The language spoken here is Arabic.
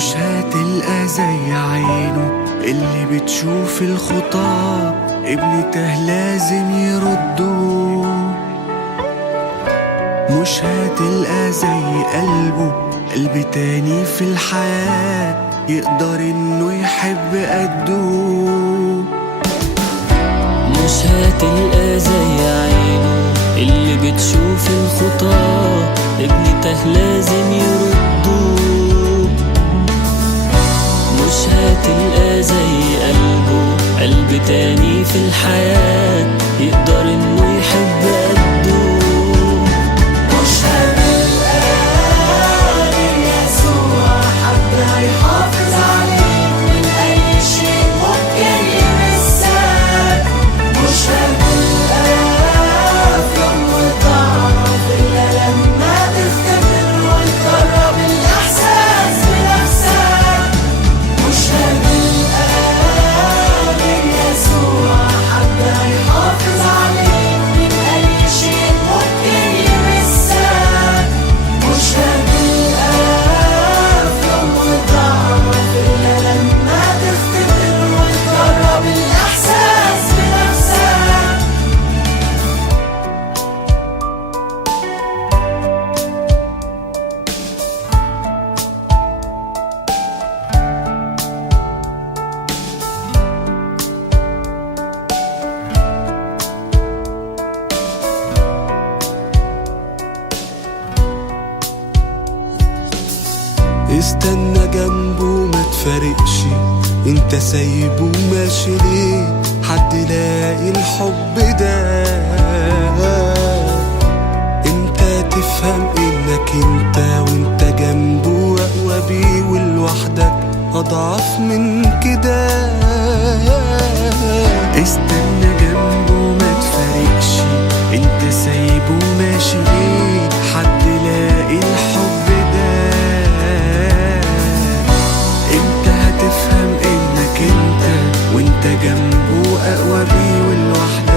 مش هتلقى زي عينه اللي بتشوف الخطاب، ابن تاه لازم يردوه. مش هتلقى زي قلبه قلب تاني في الحياة يقدر انه يحب قدوه. مش هتلقى زي عينه اللي بتشوف الخطاب، ابن تاه لازم يردوه. مش هتلقى زي قلبه قلب تاني في الحياة يقدر انه يحب قدوه. مش هتلقى غير يسوع حد هيحافظ عليك من أي شيء ممكن يمسك. مش هتلقى في يوم وتعرف إلا لما تختبر وتجرب الإحساس بنفسك. مش هتلقى غير يسوع حد هيحافظ عليك من أي شيء ممكن يمسك. مش هتلقى في يوم وتعرف إلا لما تختبر وتجرب الإحساس بنفسك. استنى جنبه ما تفارقش، انت سايبه ماشي ليه؟ حد لاقي الحب ده؟ انت تفهم انك انت وانت جنبه اقوى بيه، ولوحدك اضعف من كده. استنى جنبه ما تفارقش، انت سايبه ماشي ليه؟ حد لاقي الحب ده؟ انت هتفهم انك انت وانت جنبه اقوى بيه، والوحدة